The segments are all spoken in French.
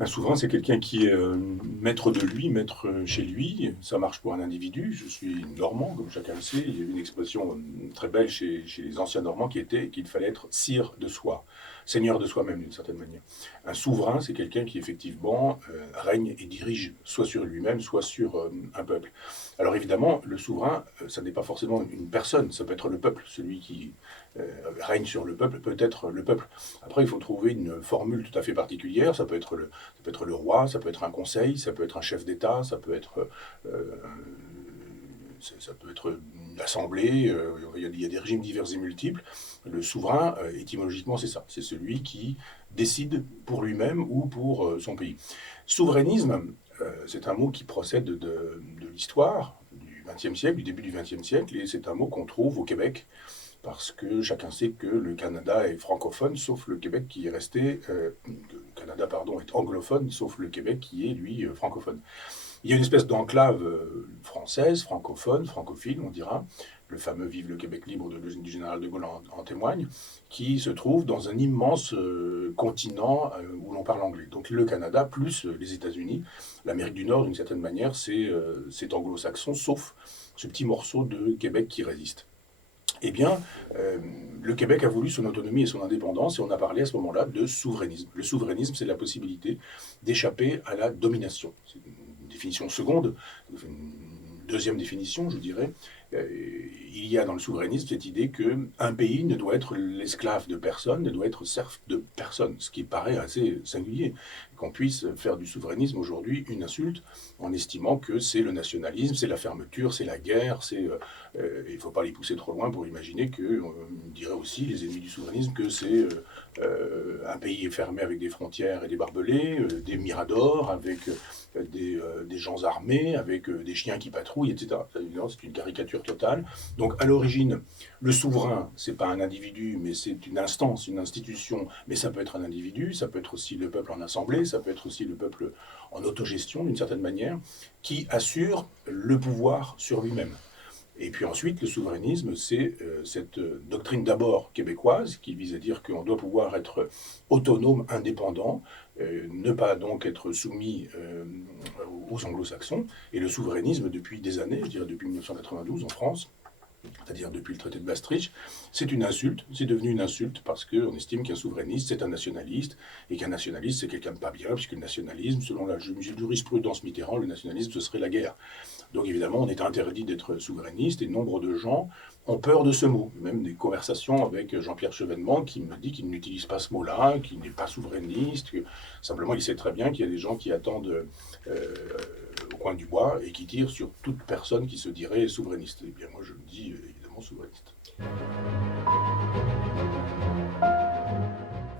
Un souverain, c'est quelqu'un qui est maître de lui, maître chez lui. Ça marche pour un individu. Je suis normand, comme chacun le sait. Il y a une expression très belle chez les anciens Normands qui était qu'il fallait être sire de soi, seigneur de soi-même d'une certaine manière. Un souverain, c'est quelqu'un qui effectivement règne et dirige soit sur lui-même, soit sur un peuple. Alors évidemment, le souverain, ça n'est pas forcément une personne, ça peut être le peuple. Celui qui règne sur le peuple peut être le peuple. Après, il faut trouver une formule tout à fait particulière. Ça peut être le roi, ça peut être un conseil, ça peut être un chef d'État, euh, ça peut être une assemblée, il y a des régimes divers et multiples. Le souverain, étymologiquement, c'est ça. C'est celui qui décide pour lui-même ou pour son pays. Souverainisme, c'est un mot qui procède de l'histoire du XXe siècle, du début du XXe siècle, et c'est un mot qu'on trouve au Québec, parce que chacun sait que le Canada est francophone, sauf le Québec qui est resté, le Canada, pardon, est anglophone, sauf le Québec qui est, lui, francophone. Il y a une espèce d'enclave française, francophone, francophile, on dira, le fameux Vive le Québec libre du général de Gaulle en témoigne, qui se trouve dans un immense continent où l'on parle anglais. Donc le Canada plus les États-Unis, l'Amérique du Nord d'une certaine manière, c'est anglo-saxon, sauf ce petit morceau de Québec qui résiste. Eh bien, euh, le Québec a voulu son autonomie et son indépendance, et on a parlé à ce moment-là de souverainisme. Le souverainisme, c'est la possibilité d'échapper à la domination. C'est une définition seconde, une deuxième définition, je dirais. Il y a dans le souverainisme cette idée qu'un pays ne doit être l'esclave de personne, ne doit être serf de personne, ce qui paraît assez singulier, qu'on puisse faire du souverainisme aujourd'hui une insulte en estimant que c'est le nationalisme, c'est la fermeture, c'est la guerre, il ne faut pas les pousser trop loin pour imaginer qu'on dirait aussi, les ennemis du souverainisme, que c'est un pays fermé avec des frontières et des barbelés, des miradors, avec des gens armés, avec des chiens qui patrouillent, etc. C'est une caricature totale. Donc à l'origine, le souverain, c'est pas un individu, mais c'est une instance, une institution, mais ça peut être un individu, ça peut être aussi le peuple en assemblée, ça peut être aussi le peuple en autogestion d'une certaine manière, qui assure le pouvoir sur lui-même. Et puis ensuite, le souverainisme, c'est cette doctrine d'abord québécoise qui vise à dire qu'on doit pouvoir être autonome, indépendant, ne pas donc être soumis aux anglo-saxons. Et le souverainisme, depuis des années, je dirais depuis 1992 en France, c'est-à-dire depuis le traité de Maastricht, c'est une insulte, c'est devenu une insulte parce qu'on estime qu'un souverainiste, c'est un nationaliste, et qu'un nationaliste, c'est quelqu'un de pas bien, puisque le nationalisme, selon la jurisprudence Mitterrand, le nationalisme, ce serait la guerre. Donc évidemment, on est interdit d'être souverainiste, et nombre de gens ont peur de ce mot. Même des conversations avec Jean-Pierre Chevènement qui me dit qu'il n'utilise pas ce mot-là, qu'il n'est pas souverainiste, que simplement il sait très bien qu'il y a des gens qui attendent au coin du bois et qui tirent sur toute personne qui se dirait souverainiste. Et bien moi je me dis évidemment souverainiste.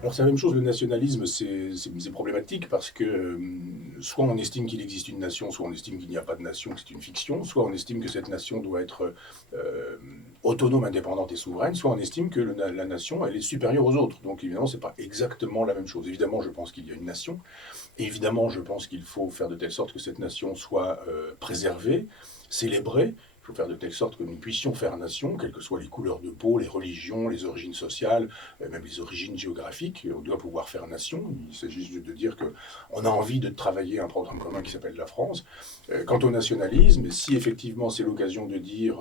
Alors c'est la même chose, le nationalisme, c'est problématique parce que soit on estime qu'il existe une nation, soit on estime qu'il n'y a pas de nation, que c'est une fiction, soit on estime que cette nation doit être autonome, indépendante et souveraine, soit on estime que la nation, elle est supérieure aux autres. Donc évidemment, c'est pas exactement la même chose. Évidemment, je pense qu'il y a une nation, et évidemment, je pense qu'il faut faire de telle sorte que cette nation soit préservée, célébrée. Il faut faire de telle sorte que nous puissions faire nation, quelles que soient les couleurs de peau, les religions, les origines sociales, même les origines géographiques. On doit pouvoir faire nation. Il s'agit juste de dire qu'on a envie de travailler un programme commun qui s'appelle la France. Quant au nationalisme, si effectivement c'est l'occasion de dire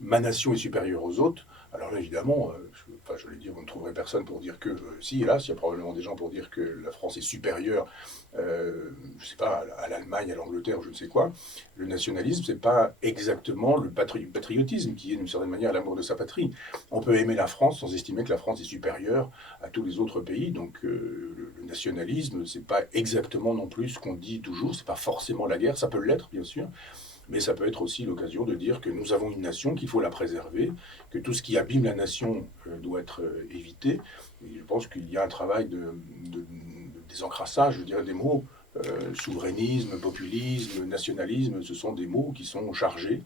ma nation est supérieure aux autres, alors là, évidemment, je l'ai dit, vous ne trouverez personne pour dire que, si, hélas, il y a probablement des gens pour dire que la France est supérieure, je ne sais pas, à l'Allemagne, à l'Angleterre, je ne sais quoi. Le nationalisme, c'est pas exactement le patriotisme qui est d'une certaine manière l'amour de sa patrie. On peut aimer la France sans estimer que la France est supérieure à tous les autres pays. Donc le nationalisme, c'est pas exactement non plus ce qu'on dit toujours. C'est pas forcément la guerre. Ça peut l'être, bien sûr, mais ça peut être aussi l'occasion de dire que nous avons une nation, qu'il faut la préserver, que tout ce qui abîme la nation doit être évité. Et je pense qu'il y a un travail de désencrassage, je dirais, des mots. Souverainisme, populisme, nationalisme, ce sont des mots qui sont chargés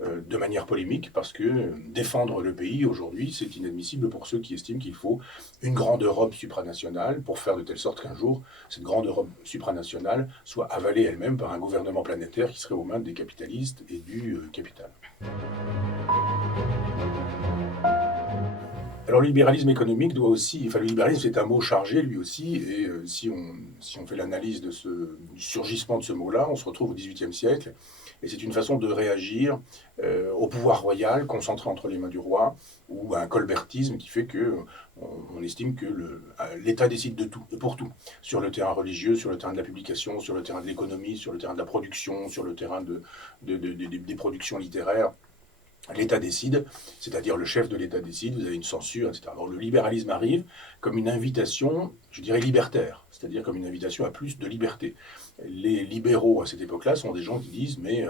de manière polémique parce que défendre le pays aujourd'hui, c'est inadmissible pour ceux qui estiment qu'il faut une grande Europe supranationale pour faire de telle sorte qu'un jour, cette grande Europe supranationale soit avalée elle-même par un gouvernement planétaire qui serait aux mains des capitalistes et du capital. Alors le libéralisme économique doit aussi, enfin le libéralisme c'est un mot chargé lui aussi, et si on fait l'analyse du surgissement de ce mot-là, on se retrouve au XVIIIe siècle, et c'est une façon de réagir au pouvoir royal concentré entre les mains du roi, ou à un colbertisme qui fait que on estime que l'État décide de tout et pour tout, sur le terrain religieux, sur le terrain de la publication, sur le terrain de l'économie, sur le terrain de la production, sur le terrain des productions littéraires. L'État décide, c'est-à-dire le chef de l'État décide, vous avez une censure, etc. Alors le libéralisme arrive comme une invitation, je dirais libertaire, c'est-à-dire comme une invitation à plus de liberté. Les libéraux à cette époque-là sont des gens qui disent mais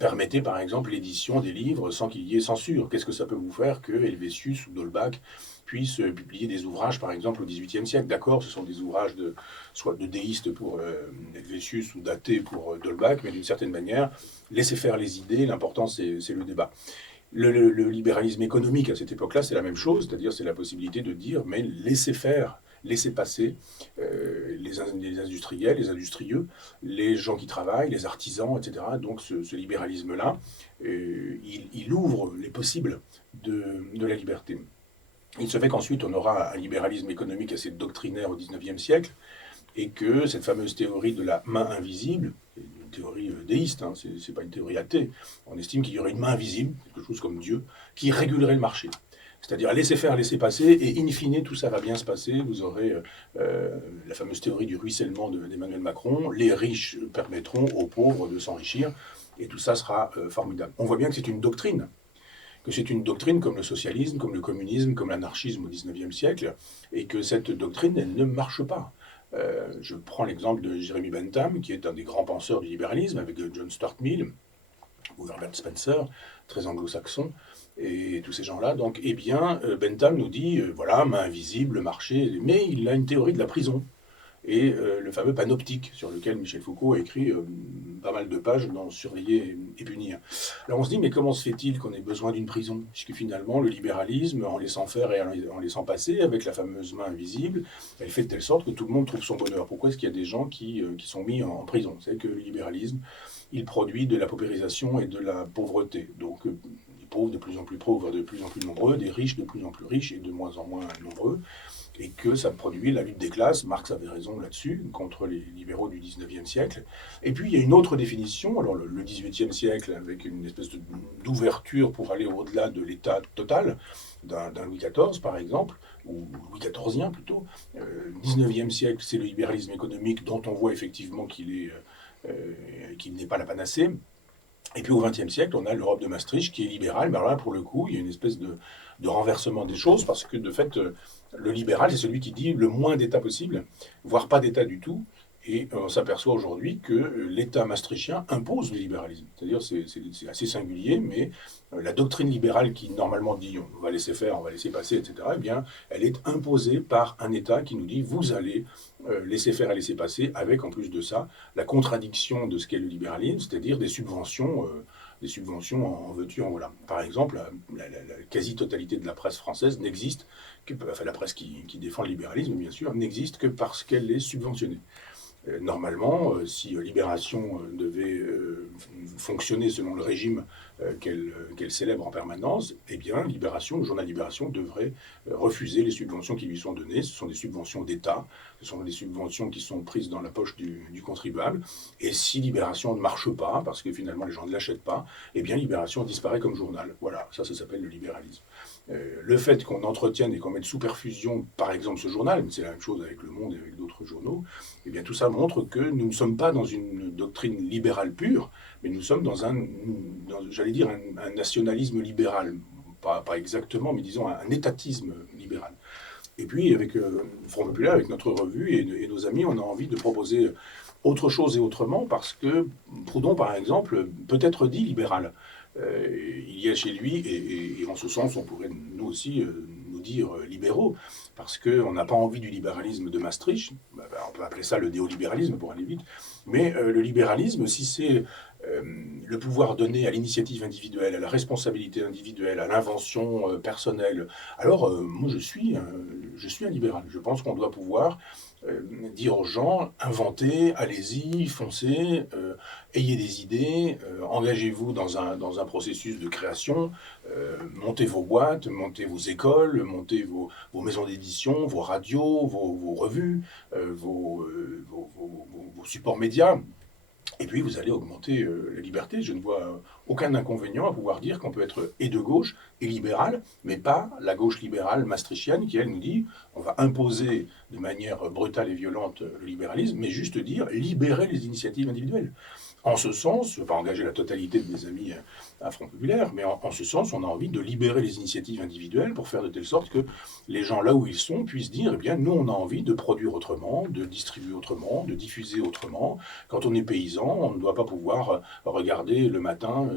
permettez par exemple l'édition des livres sans qu'il y ait censure. Qu'est-ce que ça peut vous faire que Helvétius ou d'Holbach puissent publier des ouvrages par exemple au XVIIIe siècle? D'accord, ce sont des ouvrages soit de déistes pour Helvétius ou d'athées pour d'Holbach, mais d'une certaine manière, laissez faire les idées, l'important c'est le débat. Le libéralisme économique à cette époque-là, c'est la même chose, c'est-à-dire c'est la possibilité de dire mais laissez faire, laissez passer les industriels, les industrieux, les gens qui travaillent, les artisans, etc. Donc ce libéralisme-là, il ouvre les possibles de la liberté. Il se fait qu'ensuite on aura un libéralisme économique assez doctrinaire au XIXe siècle, et que cette fameuse théorie de la main invisible, une théorie déiste, hein, c'est pas une théorie athée, on estime qu'il y aurait une main invisible, quelque chose comme Dieu, qui régulerait le marché. C'est-à-dire laisser faire, laisser passer, et in fine, tout ça va bien se passer. Vous aurez la fameuse théorie du ruissellement d'Emmanuel Macron, les riches permettront aux pauvres de s'enrichir, et tout ça sera formidable. On voit bien que c'est une doctrine, comme le socialisme, comme le communisme, comme l'anarchisme au XIXe siècle, et que cette doctrine, elle ne marche pas. Je prends l'exemple de Jeremy Bentham, qui est un des grands penseurs du libéralisme, avec John Stuart Mill, ou Herbert Spencer, très anglo-saxon, et tous ces gens-là. Donc, eh bien, Bentham nous dit, voilà, main invisible, marché, mais il a une théorie de la prison, et le fameux panoptique, sur lequel Michel Foucault a écrit pas mal de pages dans Surveiller et punir. Alors on se dit, mais comment se fait-il qu'on ait besoin d'une prison? Puisque finalement, le libéralisme, en laissant faire et en laissant passer, avec la fameuse main invisible, elle fait de telle sorte que tout le monde trouve son bonheur. Pourquoi est-ce qu'il y a des gens qui sont mis en prison? Vous savez que le libéralisme, il produit de la paupérisation et de la pauvreté. Donc, des pauvres de plus en plus pauvres, de plus en plus nombreux, des riches de plus en plus riches et de moins en moins nombreux, et que ça produit la lutte des classes. Marx avait raison là-dessus, contre les libéraux du XIXe siècle. Et puis, il y a une autre définition, alors le XVIIIe siècle, avec une espèce d'ouverture pour aller au-delà de l'état total, d'un Louis XIV, par exemple, ou Louis XIVien plutôt. XIXe siècle, c'est le libéralisme économique dont on voit effectivement qu'il n'est pas la panacée. Et puis au XXe siècle, on a l'Europe de Maastricht qui est libérale, mais alors là, pour le coup, il y a une espèce de renversement des choses, parce que de fait, le libéral, c'est celui qui dit le moins d'État possible, voire pas d'État du tout, et on s'aperçoit aujourd'hui que l'État maastrichtien impose le libéralisme. C'est-à-dire, c'est assez singulier, mais la doctrine libérale qui normalement dit on va laisser faire, on va laisser passer, etc., eh bien, elle est imposée par un État qui nous dit vous allez laisser faire et laisser passer, avec en plus de ça la contradiction de ce qu'est le libéralisme, c'est-à-dire des subventions en veux-tu, en voilà. Par exemple, la quasi-totalité de la presse française n'existe que, enfin la presse qui défend le libéralisme, bien sûr, n'existe que parce qu'elle est subventionnée. Normalement, si Libération devait fonctionner selon le régime qu'elle célèbre en permanence, eh bien, Libération, le journal Libération, devrait refuser les subventions qui lui sont données. Ce sont des subventions d'État, ce sont des subventions qui sont prises dans la poche du contribuable. Et si Libération ne marche pas, parce que finalement les gens ne l'achètent pas, eh bien, Libération disparaît comme journal. Voilà, ça s'appelle le libéralisme. Le fait qu'on entretienne et qu'on mette sous perfusion, par exemple, ce journal, mais c'est la même chose avec Le Monde et avec d'autres journaux, eh bien, tout ça montre que nous ne sommes pas dans une doctrine libérale pure, mais nous sommes j'allais dire, un nationalisme libéral. Pas exactement, mais disons un étatisme libéral. Et puis, avec Front Populaire, avec notre revue et nos amis, on a envie de proposer autre chose et autrement, parce que Proudhon, par exemple, peut être dit libéral. Il y a chez lui, et en ce sens, on pourrait nous aussi nous dire libéraux, parce qu'on n'a pas envie du libéralisme de Maastricht. On peut appeler ça le néolibéralisme pour aller vite, mais le libéralisme, si c'est le pouvoir donné à l'initiative individuelle, à la responsabilité individuelle, à l'invention personnelle, alors moi je suis un libéral. Je pense qu'on doit pouvoir dire aux gens, inventez, allez-y, foncez, ayez des idées, engagez-vous dans un processus de création, montez vos boîtes, montez vos écoles, montez vos maisons d'édition, vos radios, vos revues, vos supports médias. Et puis vous allez augmenter la liberté. Je ne vois aucun inconvénient à pouvoir dire qu'on peut être et de gauche et libéral, mais pas la gauche libérale maastrichtienne qui, elle, nous dit on va imposer de manière brutale et violente le libéralisme, mais juste dire libérer les initiatives individuelles. En ce sens, je ne veux pas engager la totalité de mes amis à Front Populaire, mais en ce sens, on a envie de libérer les initiatives individuelles pour faire de telle sorte que les gens, là où ils sont, puissent dire, eh bien, nous, on a envie de produire autrement, de distribuer autrement, de diffuser autrement. Quand on est paysan, on ne doit pas pouvoir regarder le matin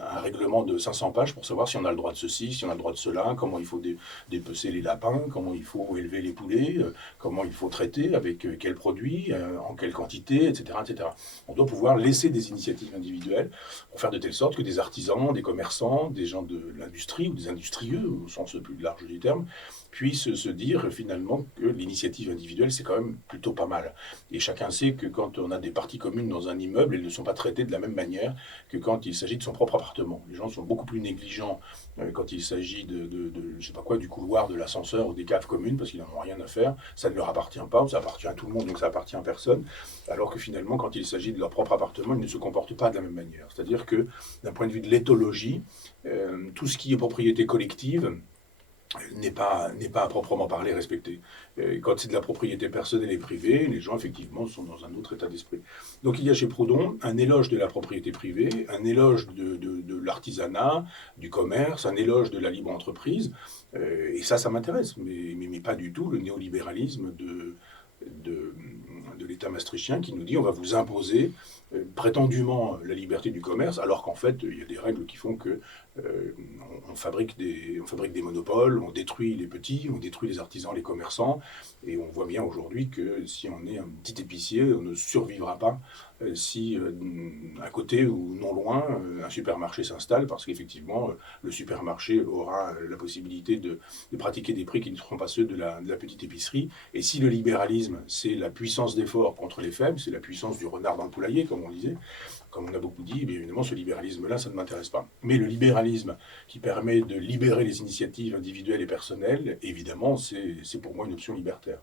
un règlement de 500 pages pour savoir si on a le droit de ceci, si on a le droit de cela, comment il faut dépecer les lapins, comment il faut élever les poulets, comment il faut traiter, avec quels produits, en quelle quantité, etc., etc. On doit pouvoir laisser des initiatives individuelles pour faire de telle sorte que des artisans, des commerçants, des gens de l'industrie ou des industrieux, au sens le plus large du terme, puissent se dire finalement que l'initiative individuelle, c'est quand même plutôt pas mal. Et chacun sait que quand on a des parties communes dans un immeuble, elles ne sont pas traitées de la même manière que quand il s'agit de son propre appartement. Les gens sont beaucoup plus négligents quand il s'agit je sais pas quoi, du couloir, de l'ascenseur ou des caves communes, parce qu'ils n'en ont rien à faire. Ça ne leur appartient pas, ça appartient à tout le monde, donc ça appartient à personne. Alors que finalement, quand il s'agit de leur propre appartement, ils ne se comportent pas de la même manière. C'est-à-dire que, d'un point de vue de l'éthologie, tout ce qui est propriété collective n'est pas à proprement parler respecté. Quand c'est de la propriété personnelle et privée, les gens, effectivement, sont dans un autre état d'esprit. Donc il y a chez Proudhon un éloge de la propriété privée, un éloge de l'artisanat, du commerce, un éloge de la libre entreprise, et ça m'intéresse, mais pas du tout le néolibéralisme de, de l'État maastrichtien qui nous dit on va vous imposer prétendument la liberté du commerce, alors qu'en fait, il y a des règles qui font que on fabrique des monopoles, on détruit les petits, on détruit les artisans, les commerçants, et on voit bien aujourd'hui que si on est un petit épicier, on ne survivra pas si à côté ou non loin, un supermarché s'installe, parce qu'effectivement, le supermarché aura la possibilité de pratiquer des prix qui ne seront pas ceux de la petite épicerie. Et si le libéralisme, c'est la puissance d'effort contre les faibles, c'est la puissance du renard dans le poulailler, comme on disait, comme on a beaucoup dit, bien évidemment, ce libéralisme-là, ça ne m'intéresse pas. Mais le libéralisme qui permet de libérer les initiatives individuelles et personnelles, évidemment, c'est pour moi une option libertaire.